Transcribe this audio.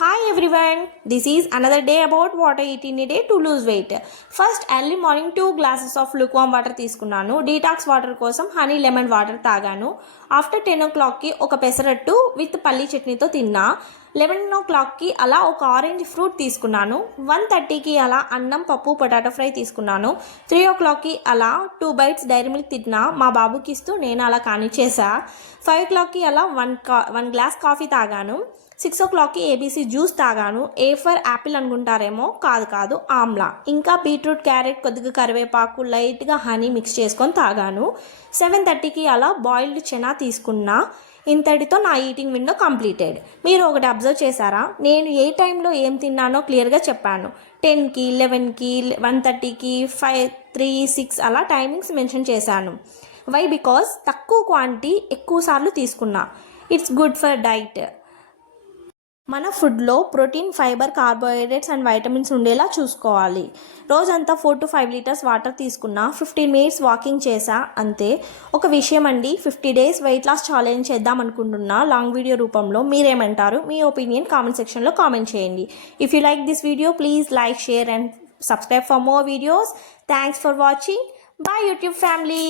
Hi everyone, this is another day about what I eat in a day to lose weight. First, early morning 2 glasses of lukewarm water తీసుకున్నాను. Detox water కోసం honey lemon water తాగాను. After 10 o'clockకి ఒక pesarattu with పల్లి చట్నీతో తిన్నా. 11 o'clockకి అలా ఒక orange fruit తీసుకున్నాను. 1:30కి అలా అన్నం పప్పు పొటాటో ఫ్రై తీసుకున్నాను. 3 o'clockకి అలా 2 bites డైరీ మిల్క్ తిన్నా. మా బాబుకి ఇస్తూ నేను అలా కానిచ్చేసా. 5 o'clockకి అలా 1 గ్లాస్ కాఫీ తాగాను. 6 o'clockకి ఏబీసీ జ్యూస్ తాగాను. ఏ ఫర్ యాపిల్ అనుకుంటారేమో, కాదు ఆమ్లా. ఇంకా బీట్రూట్ క్యారెట్ కొద్దిగా కరివేపాకు లైట్గా హనీ మిక్స్ చేసుకొని తాగాను. 7:30కి అలా బాయిల్డ్ చెనా తీసుకున్నా. ఇంతటితో నా ఈటింగ్ విండో కంప్లీటెడ్. మీరు ఒకటి అబ్జర్వ్ చేశారా, నేను ఏ టైంలో ఏం తిన్నానో క్లియర్గా చెప్పాను. 10కి 11కి 1:30కి 5 3 6 అలా టైమింగ్స్ మెన్షన్ చేశాను. వై? బికాస్ తక్కువ క్వాంటిటీ ఎక్కువ సార్లు తీసుకున్నా. It's good for diet. మన ఫుడ్లో protein, fibre, carbohydrates and vitamins ఉండేలా చూసుకోవాలి. రోజంతా 4 to 5 లీటర్స్ వాటర్ తీసుకున్నా. 15 minutes వాకింగ్ చేసా, అంతే. ఒక విషయం అండి, 50 days వెయిట్ లాస్ ఛాలెంజ్ చేద్దాం అనుకుంటున్నా లాంగ్ వీడియో రూపంలో. మీరేమంటారు? మీ ఒపీనియన్ కామెంట్ సెక్షన్లో కామెంట్ చేయండి. If you like this video please like, share and subscribe for more videos. Thanks for watching. Bye YouTube family.